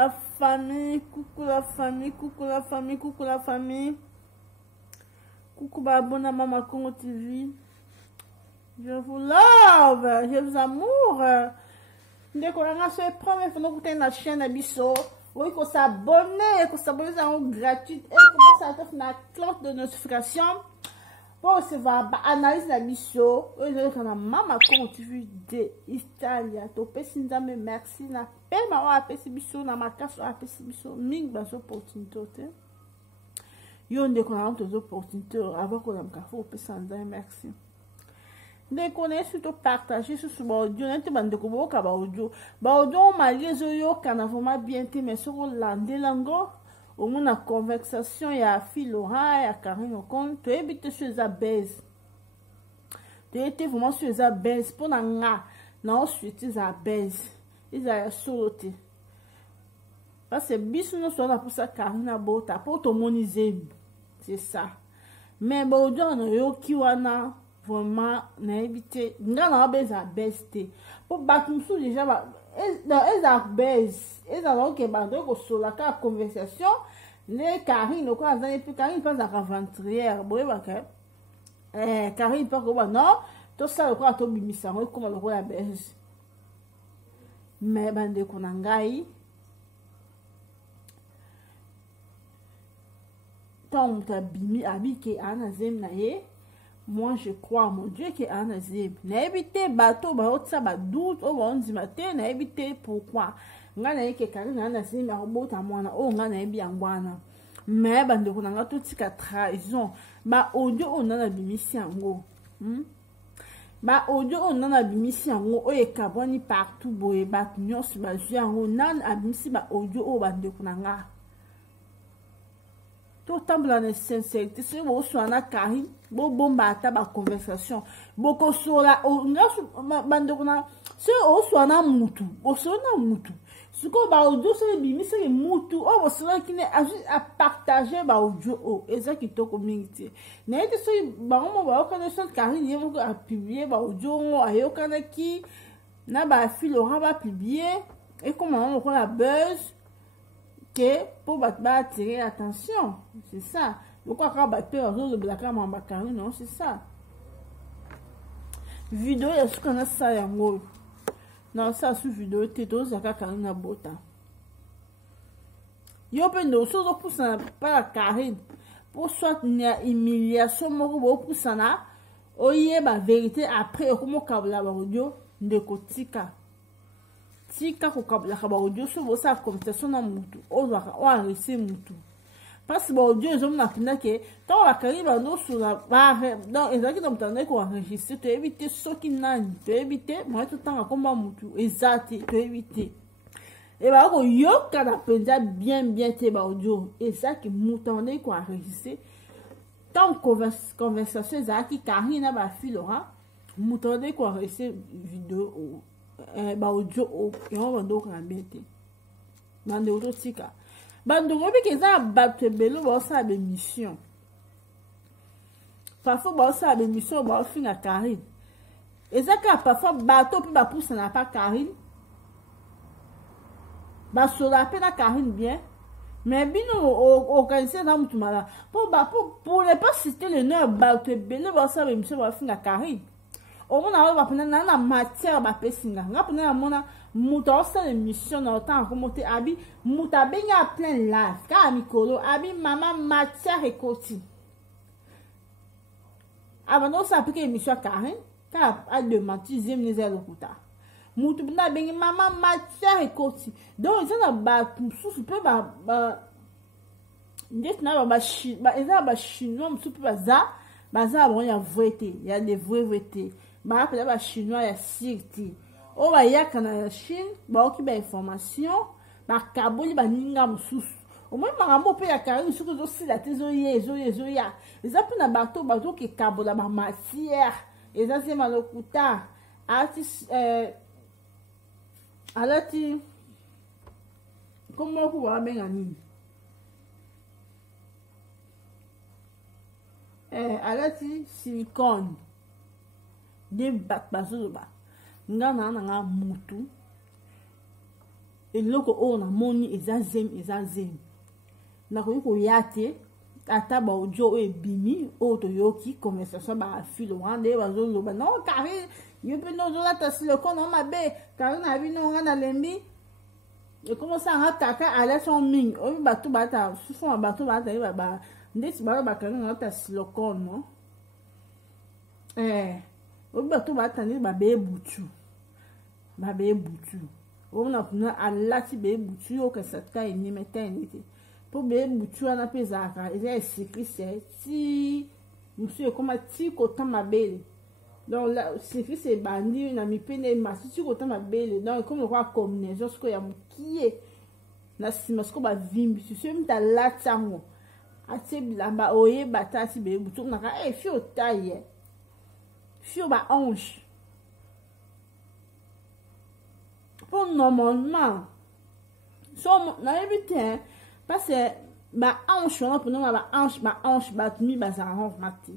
la famille, coucou la famille, coucou la famille, coucou la famille. Coucou Babona Mama Congo TV. Je vous love, je vous amour. Dès qu'on a fait prendre, il faut nous écouter la chaîne Abisso. Oui, il faut s'abonner, c'est en gratuit. Et commencer à faire la cloche de notification pour recevoir analyse Abisso. Oui, je vais Mama Congo TV de Italia. Topé Sinzame, merci. Na paix, ma apesi biso, na makaso apesi biso. Ming baso opportunité. Yo ne connaît pas des opportunités avant qu'on ait un café au Pessanzan, merci. Ne connaît surtout partager sur ce audio, n'était pas de comment on audio. Audio malgré yo canavoma bien té mais sur l'andé lango, au moins la conversation ya Philora ya Karine au compte, tu évites sur les base. Tu étais vraiment sur les base pour n'anga, non suite les base. Ils a sauté. Parce que bis nous sommes là pour ça Karine bota pour t'homoniser. C'est ça. Mais bon, on a qui wana vraiment na éviter. Ngana beza beste. Pour battre nous déjà dans eza base. Eza donc que bando ko sur la conversation. Les Karine ko azana puis Karine pas aventurière. Boye ba que Karine pas ko non. Tout ça ko to bimisa ko comme le la base. Mais bande ko nangai. Tant que bimi abi ke anazem na ye, moi je crois mon Dieu que anazem. Na éviter bateau ba otsa ba doute o ba onzi matin na éviter pourquoi. Nga na yeke kari na anazem ya robota mwana o nga na ebi angwana. Mais bande ko nga tout tika trahison. Ba audio on na bimisi yango. Ba audio on na bimisi yango o e kaboni partout boye ba nyos ba ju yango nan abimisi ba audio o bande ko nga. Tout temps dans la sincérité, si vous soyez en carré, vous bombardez la conversation. Beaucoup sur la bandona, si vous soyez en moutou, vous soyez en moutou. Ce que vous avez dit, c'est bimi, c'est moutou. Oh, vous soyez qui n'est à partager ba audio, et ça qui est communauté. N'ayez pas si on va reconnaître carré, il y a publier ba audio, ayo kanaki, na ba fil aura ba publier, et comment on la buzz. Que pour attirer l'attention, c'est ça. Pourquoi quand on peut le black en bacarine, non, c'est ça. Vidéo, est-ce qu'on a ça yango? Non, ça sur vidéo, t'es tous à Karine bota. Yo pe no so pour ça pas la Karine. Pour soit une humiliation moko pour ça na. Oye ba vérité après comment kabla ba audio de kotika. Tika ko kabla ka ba audio so bo sa conversation na mutu o wa rese mutu parce que ba audio zo na pinda ke ta wa kariba no so la ba donc ezaki na mutane ko enregistrer to éviter so ki nani to éviter moi tout temps comme mutu exact to éviter et ba ko yo kana penza bien te ba audio et ça qui mutane ko enregistrer tant conversation ezaki Karine ba Philora mutane ko enregistrer vidéo ba audio et on va donc la bête bande autotika bande robi que ça battre belo ba ça be mission parfois ba ça be mission ba fin à Karine et ça ka parfois bateau puis ba pousse na pas Karine ba sur la peine à Karine bien mais bino organiser dans tout mal pour ne pas citer le nom battre belo ba ça be mission ba fin à Karine. Au moins, on va prendre la matière de pesinga. On va prendre mona muta ça de mission dans temps comme te abi muta benya plein live. Ka mikolo abi maman matière et koti. Avant on s'applique émission Karine, ka a de matizième les lokuta. Mutu bina bengi maman matière et koti. Donc ça na ba sous peu ba ndet na ba eza ba chinois sous peu ba za bon ya vérité, il y a des vérités. Bah après la chinois ya sirti o ba ya kana Chine ba oki ba information ba kaboli ba ninga mususu o moins marambo pe ya Karine sur zo si la tezo ya eza pe na bato ke kabola ba matière eza se malokuta artiste alati comment pour ba benga nini alati silicone de bat bazo ba nga mutu eloko oyo namoni eza zemi nakoki koya te ata baaudio oyo ebimi oyo toyoki conversation bafilo wana nde bazoloba non Karine yo mpe nde ozolata silicone o mabe Karine na bino nga nalembi ekomosanga kaka alation mingi oyo bato bata susuma bato bata yeba ndeti baloba Karine nalata silicone no oyo bato bata ndeti babeye butu omona kuna alati beye butu yo okesa ta enime ta enite po beye butu wana mpe ezalaka eza esikrise ti mosu ekoma ti kota mabele donc sikrise ebandi na mipende emasi ti kota mabele donc ekomi lokola combinaison siko ya mokie na nsima siko bavimbi susu yo mita alati yango atie bilamba oyeba ta ati beye butu omonaka fi otaye fi o baange po normalement so nayebi te parce que baange wana mpona baange bato mi bazala normal te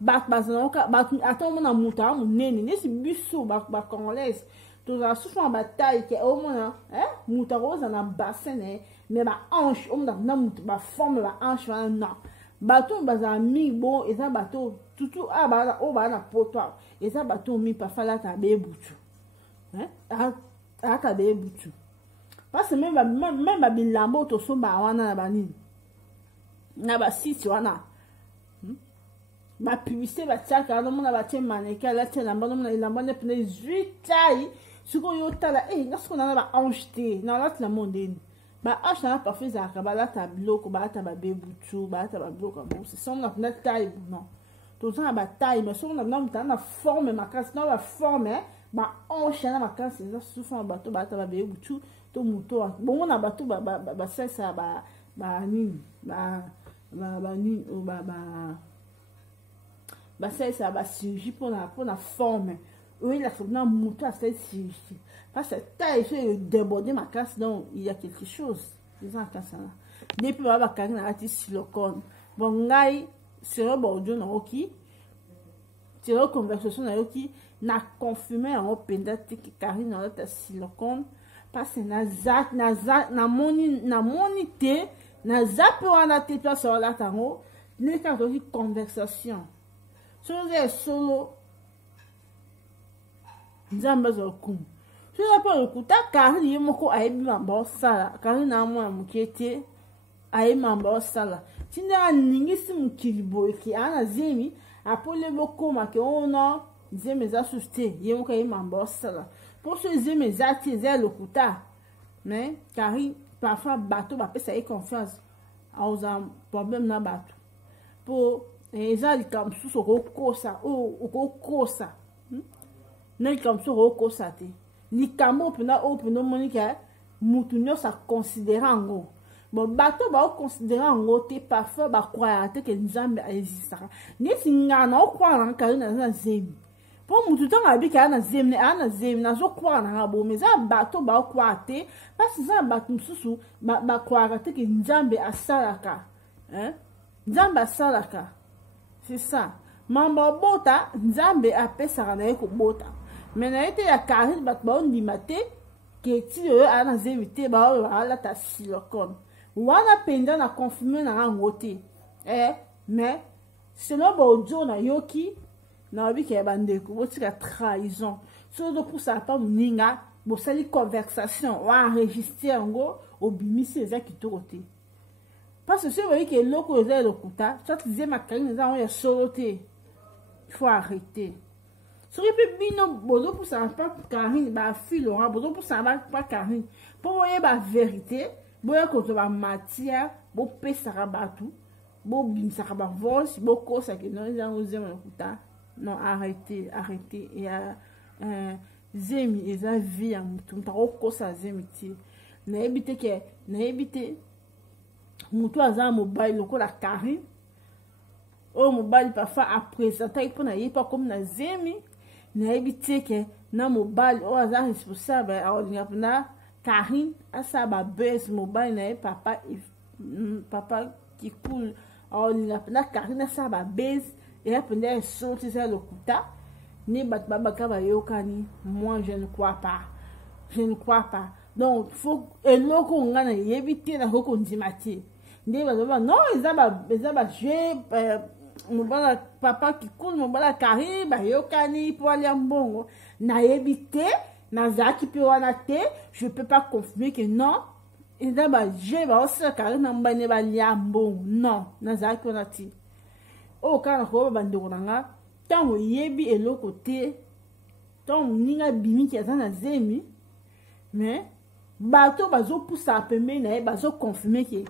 bato bazalaka bato ata omona moto awa monene neti biso bacongolaise tozala susu na bataille ke omona moto akozala na bassin na ye mais baange omona na moto baforme baange wana non bato oyo bazala mingi bo eza bato tutu oyo baa na poto awa eza bato oyo mingi parfois alata beye butu alata beye butu parce que même babilamba oyo tosomba wana na banini na basite wana bapiblisite batiaka nomona batie maneke alati elamba nomona elamba nde pene zwi tai sikoyo otala nga siko nana baange te na alati na mondeni baange nana parfois ezalaka balata biloko balata babe butu balata babiloko yabosi somona pena tai non toza na batai mais somona pena moto na forme makasi na baforme baange yana makasi eza susu na bato balata babe butu to moto bongo na bato basalisa banini banini basalisa bachirurgie mpona forme oyelaka na moto asali chirurgie parce que taille so edéborde makasi donc il y a quelque chose eza makasi wana depuis baba bakangi na ati silicone bon ngai sero baaudio nayoki sero conversation nayoki na confirme yango mpenza te ke Karine alata silicone parce que namoni te naza mpe wana te place alata yango ndenge kaka toyoki conversation soki eza esolo nzambe azwa kumu soki mpe lokuta Karine ye moko ayebi mamba osala Karine na mwana moke te ayebi mamba osala ti nde aningisi mokili boye ke aa na zemi apole bokoma ke ono zemi eza susu te ye moko ayebi mamba osala mpo so zemi eza te eza ya lokuta mais Karine parfois bato bapesa ye confiance aozala problème na bato mpo eza likambo mosusu okokosa na likambo mosusu okokosa te likambo oyo mpena omoni ke mutu nyonso aconsidere yango bon bato baoconsidere yango te parfois bakwayaka te ke nzambe aexistaka neti ngaa naokwala nanga Karine aza na zemi mpo mutu ntango abiki aa na zemi nazokwala nanga bomi eza bato baokwala te mpasi eza na bato mosusu bakwayaka te ke nzambe asalaka c'est ça mamba obota nzambe apesaka na ye kobota me na ye te ya Karine bato baondima te ke ti oyo aa na zemi te baoyo baalata silicone wana mpenza na confirme na yango te mais selo baaudio nayoki nayobi ke bandeko botika trahison so ozopusaka mpa moninga bosali conversation oenregistre yango obimisi eza kitoko te parce que soki boyiki eloko oyo eza elokuta soit zema Karine eza yango ya solo te il faut arrêter soki mpe bino bozopusaka mpa Karine bafilo nga bozopusaka mpa Karine mpo boyeba verité boya kozwa bamatière bopesaka bato bobimisaka bavoice bokosaka no eza yango zema lokuta non arrêtez ya zemi eza vie ya motu moto akokosa zemi te nayebi te motu aza na mobali lokola Karine oyo mobali parfois apresentaki mpo na ye mpo akomi na zemi nayebi te ke na mobali oyo aza responsable aolinga mpona Karine asala babese mobali na ye papa kikulu aolinga mpona Karine asala babese eya mpenza esolo te eza lokuta ne bato babaka bayokani moi je ne crois pas donc faut eloko nga na yebite na ko ndimati nde ba non ezaba je mobala papa qui coule mobala kari ba yokani pour aller mbongo na yebite na zaki pe wana te je peux pas confirmer que non ezaba je ba osala kari na mbane ba lia mbongo non na zaki wana ti o kana ko ba ndeko nanga tango yebi eloko te tango ninga bimi ki azana zemi mais bato bazo poussa pembe na ye bazo confirmer que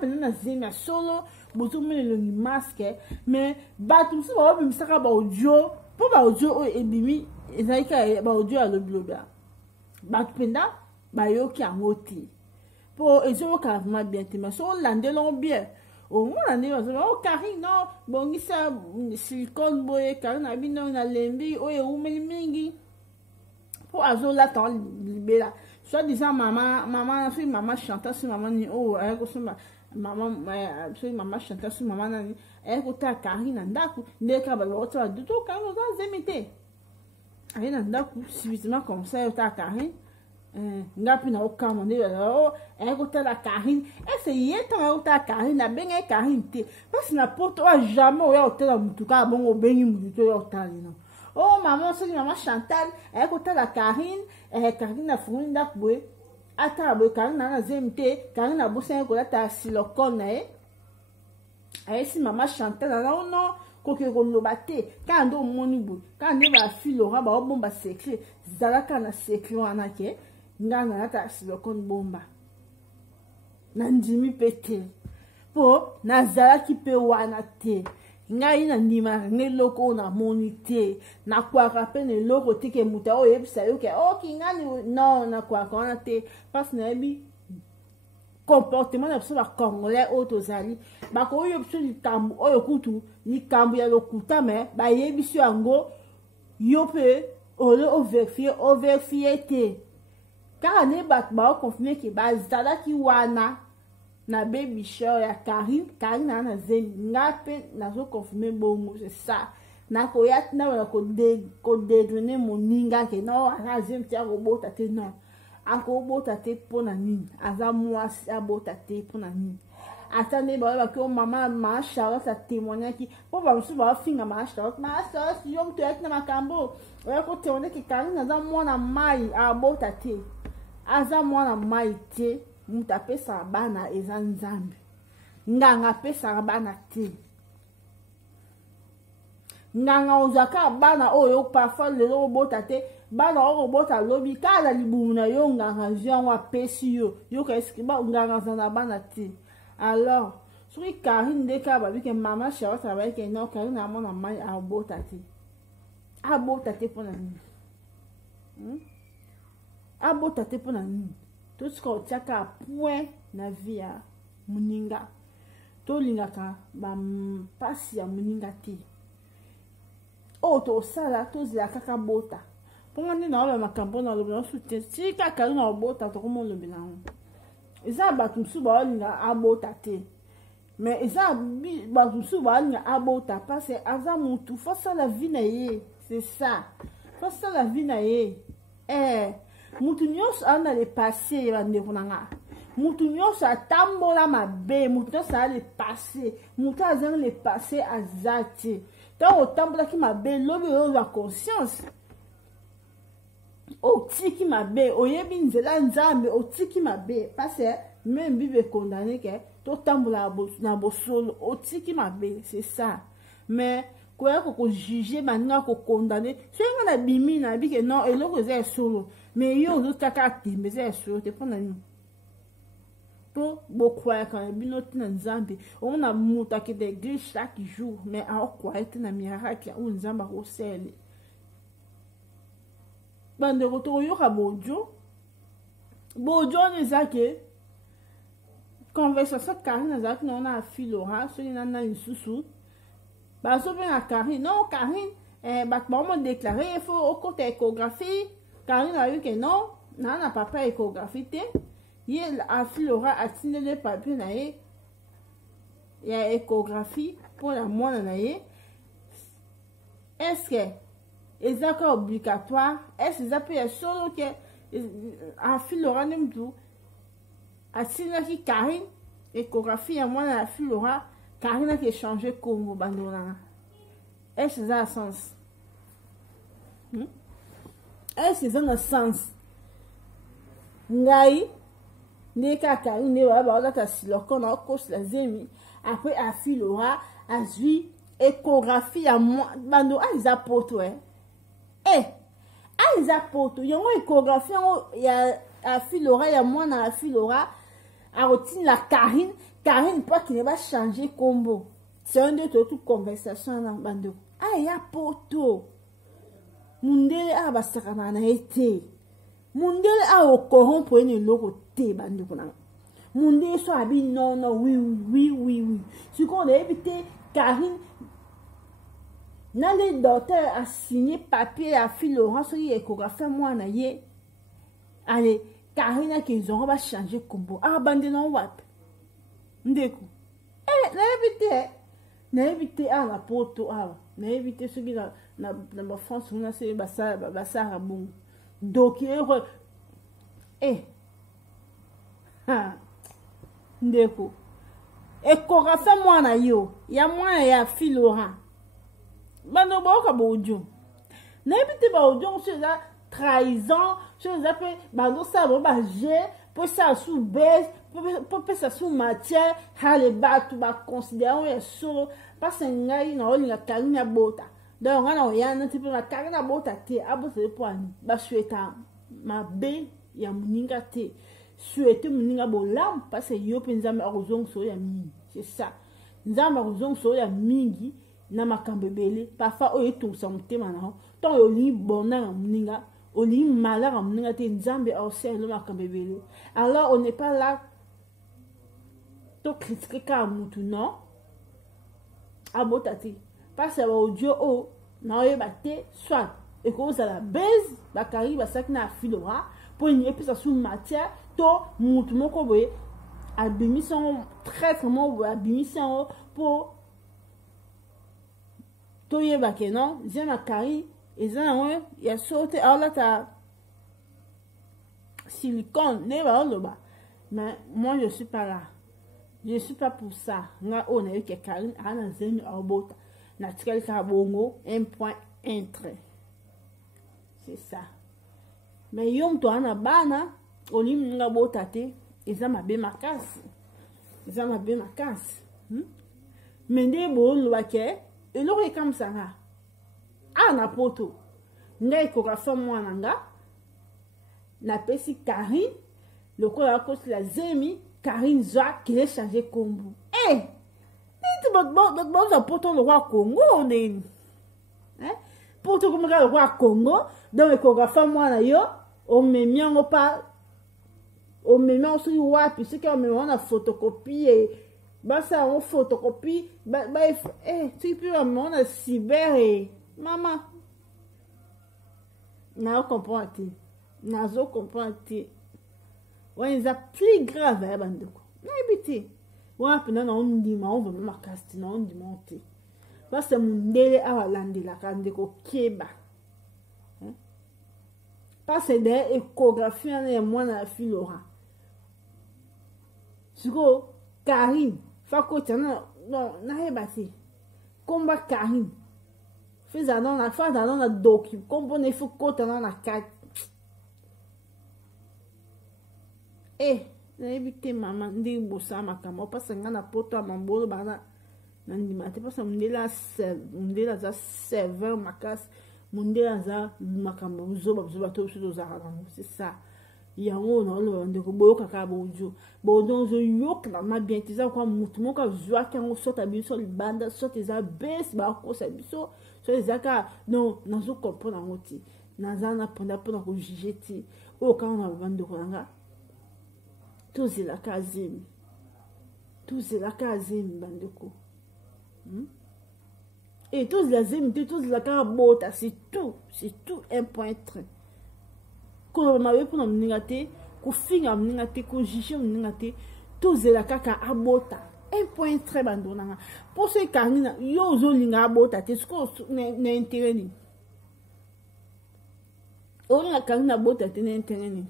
pena na zemi solo bozo mene le masque mais bato so ba bimisaka ba audio po ba audio ebimi ezalika ba audio ya lobloba bato penda ba yoki angoti po ezo ka vraiment bien te mais so landelo bien au moins landelo Karine non bongisa silicone boye Karine na bino na lembi oyo umeli mingi po azo la temps libéra soit disant maman sur maman chantant sur maman ni oh elle ko suma maman sur maman chantant sur maman nani elle ko ta Karine ndaku ndeka ba lo to du to Karine za zemite ayena ndaku subitement comme ça ta Karine ngapi na okama nde oh elle ko ta la Karine ese yeto ta Karine na benga Karine te parce na poto jamais o ya otela mutuka bongo bengi mututo ya otali no. Oh maman, c'est maman Chantal, elle écoute la Karine, Karine a fourni d'akboué, attends, Karine a zemte, Karine a bossé un collat à silicone, si maman Chantal, non, non, koke kolobate, quand on monibou, quand on va filer aura, bah, bomba secret, zalaka na secret, on a ke, ngana ta silicone bomba. Nandimi pete, po, na zalaki pe wana te. Ngai na ndima ngeloko na monite na kwa rapene loko tike muta o yebisa yo ke o kingani non na kwa kona te parce na bi comportement na biso ba congolais otozali ba ko yo biso likambu oyo kutu likambu ya lokuta me ba yebisi yango yo pe ole overfier te car ne bat ba confirmer que ba zala ki wana na baby show ya Karine na zemi ngape nazo confirmer bongo c'est ça na ko ya na ko dédonner moninga ke no na zemi tia ko bota te non ako bota te pona nini aza mwasi abota te pona nini atane ba ko mama Charlotte a témoigné ki po ba msu ba finga ma Charlotte yo mtu na makambo wa ko témoigner ki Karine aza mwana mai abota te aza mwana mai te muta pesa bana eza nzambe nganga pesa bana te nganga ozaka bana oyo parfois lelo bota te bana oyo bota lobi kala libuna yo nganga zianwa pesi yo ka eski ba nganga zana bana te alors suri Karine deka ba bike mama Charlotte ba ke no Karine na mona mai abota te pona ni abota te pona ni tout ce qu'on tient qu'à point na vie ya muninga to lingaka ba pasi ya muninga te o to sala to zila kaka bota ponga ni na ba makambo na lobi na sute si kaka na bota to komo lobi na ho eza ba tumsu ba linga abota te mais eza ba tumsu ba linga abota parce que aza mutu faut ça la vie na ye c'est ça faut ça la vie na ye mutu nyonso ana le passé bandeko nanga mutu nyonso atambola mabe mutu nyonso a le passé mutu azanga le passé azati tant otambola ki mabe lobi oyo la conscience otiki mabe oyebi nzela nzambe otiki mabe parce que même bible condamné que to tambola na bosolo otiki mabe c'est ça mais koya ko juger baninga ko condamner soyenga na bimi na bi ke non eloko eza solo mais yo zo kaka timbe eza solo te pona ni to bokwaya kan bino tina nzambe on a muta ke de église chaque jour mais a okwaya tina miracle ya nzamba ko sele bande ko yo ka bojo ne zake conversation Karine zake na ona filora so ina na lisusu ba so bien à Karine non Karine bat maman déclaré il faut au côté échographie Karine a eu que non na papa échographie te il a filora a signé le papier na ye ya échographie pour la mwana na ye est-ce que est obligatoire est-ce que ça peut être solo que a filora nemdu asina ki Karine échographie à moi la filora Karine qui échangé Congo bandona. Est-ce que ça a sens? Est-ce que ça a sens? Ngai ne ka Karine ne va ba ta siloko na cause la zemi après a filora a zui échographie à moi bando a les apôtres les apôtres yango échographie ya a filora ya moi na filora a routine la Karine pas qui ne va changer combo c'est un de toute conversation na bando ya poto mundele a basakana na été mundele a okoron pour une logo te bando kuna mundele so abi non oui ce qu'on a évité Karine na les docteurs a signé papier à Filora sur échographie moi na ye allez Karine qu'ils ont va changer combo bande non wat ndeko na évité à la poto na évité ce qui na France on a c'est basa bon donc ndeko échographie moi na yo ya moi ya Filora bando boka bojo na évité ba ojo sur la trahison sur les appels bando ça ba j'ai pour ça sous baisse pour ça sous matière hale batu ba considérer solo parce que ngai na olinga Karine bota donc on a ya na tipo na Karine bota te abose poani ba souhaita ma be ya muninga te souhaiter muninga bolam parce que yo penzama arozong so ya mingi c'est ça nzamba arozong so ya mingi na makambo ebele parfois oyo etumisa motema na yo ntango olingi bona na moninga olingi malaka moninga te nzambe aosele makambo ebele alors on n'est pas là to critiquer kaka mutu non abota te parce que baaudio oyo na oyeba te soit ekozala base bakari basaki na Filora mpo epesa su matière to mutu moko boye abimisi yango traître moko boye abimisi yango mpo toyeba ke non zema Karine eza nango ya sote aolata silicone ne baoloba mais moi je suis pas là, je suis pas pour ça nga o na yo ke Karine ana zemi aobota na tikali ka bongo 1.1 trait c'est ça mais yom to ana bana olim nga bota te eza mabe makasi mais nde booloba ke eloko comme ça na poto nga échographie mwana nga na pesi Karine lokola kosi la zemi Karine zwa kile changer kombo niti boza poto lo roi Congo neni poto komaka lo roi Congo donc échographie mwana yo omemi yango pa omemi yango soki wapi soki omemi yango na photocopie basa on photocopie tu peux on a cyber maman na comprendre ouais ça plus grave bandeko na ebiti wa pena na ondima on va makasti na ondima onte basa mundele awalandela kandeko keba parce de échographie na mwana na Filora siko Karine fako tana non na hebati komba Karine feza dans la phase dans la docu kombo ne faut kota dans la carte na ebite mama ndi bosa makamo parce nga na poto a mambolo bana na ndimate parce mundela za serveur makas mundela za makambo zoba to za c'est ça yango na lo ndeko boyoka ka bojo bodonzo yok na mabien tiza kwa mutu moka zwa kango sota biso libanda sota za bes ba ko sa biso so ezaka non nazo comprendre ngoti nazana ponda pona ko juger ti o ka na bando konanga tozela kazim bandeko et tozela zemi tozela ka bota c'est tout 1.3 ko na we pona mninga te ko finga mninga te ko juger mninga te tozela kaka abota 1.3 bandonanga pour ce Karine yo zo linga abota te sko na intérêt ni on a quand na bota tenen tenen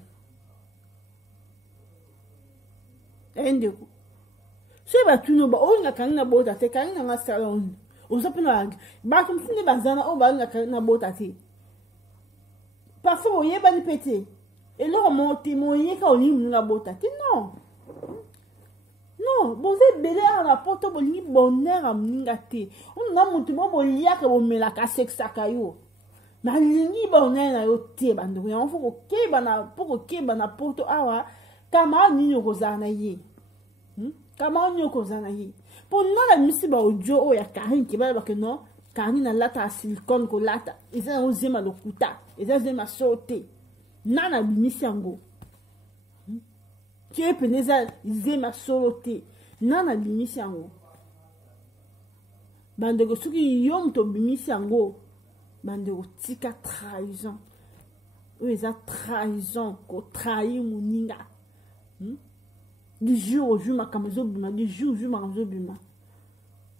endeko so ba tuno ba on a quand na bota te quand na salon on s'appelle ba comme fini bazana on ba na quand na bota te parfois on y ba ni pété et là on monte mon y ka on y na bota te non non bon c'est belé à la porte bon ni bonheur am ngate on na monte bon ya ka bon mela ka sexa kayo na lingi bonheur na yo te bando on faut ko ke bana pour ko ke bana porto awa kama ni ko zana ye kama ni ko zana ye pour non la misi ba ojo o ya karin ki ba que non karin na lata silicone ko lata eza o zema lokuta eza zema sauter nana misi ango qui peneza zema solote nana bimisi yango bandeko soki yo moto bimisi yango bandeko tika trahison oyo eza trahison ko trahir moninga du jour au jour makambo ezobima du jour au jour makambo ezobima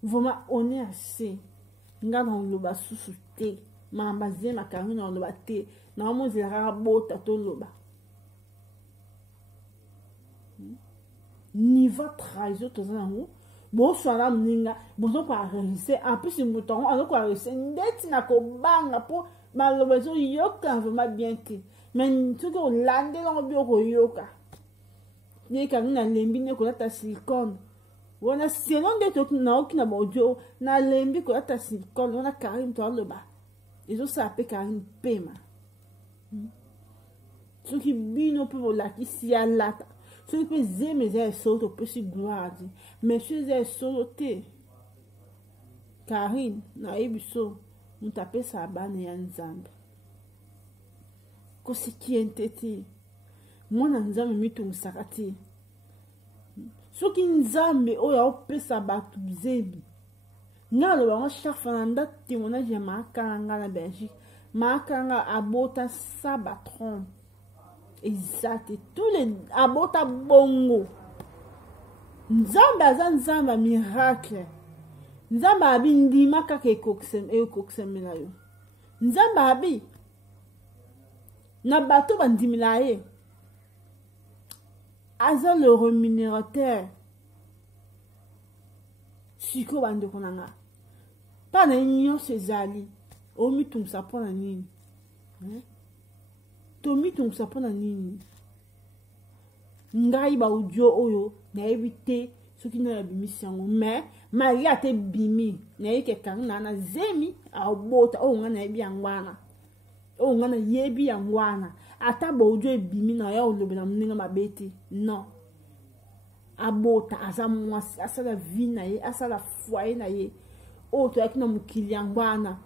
vraiment on est assez nga na oloba susu te makambo azemaka yango na oloba te na omozela kaka bota toloba niveau trahison toza nango boswana moninga bozo ko réussir en plus motongo azoko réussir ndeti na kobanga po maloba ezoyoka vraiment bien te mais soki olandelango bi okoyoka yekangi na lembi nde kolata silicone wana selon nde toki naoki na baaudio na lembi kolata silicone wana karim to aloba ezosala mpe karim pema soki bino mpe bolakisi ya lata soki mpe zeme eza esolo topesi gloire di mais so eza esolo te karim nayebi so moto apesa bana ya nzambe kosikiente te mwana nzambe mitungisaka te soki nzambe oyo aopesa bato zebi nga aloba ngo chaque fois na nda témoignage ya maakanga na Belgique maakanga abota sa batrompe exact tous les abota bongo nzambe aza nzambe ya miracle nzambe abi ndima kaka ekokisemela yo nzambe abi na bato bandimela ye aza le rémunérateur siko bandeko na nga mpa na nyonso ezali omitungisa mpo na nini tomitungisa mpo na nini ngai baudio oyo nayebi te soki nini abimisi yango mais mari ate bimi nayebi kekangi na zemi abota oyo nga nayebi yango wana oyo nga nayebi yango wana ata baudio ebimi na ya olobela moninga mabe te non abota aza mwasi asala vie na ye asala foyer na ye oyo toyaki na mokili yango wana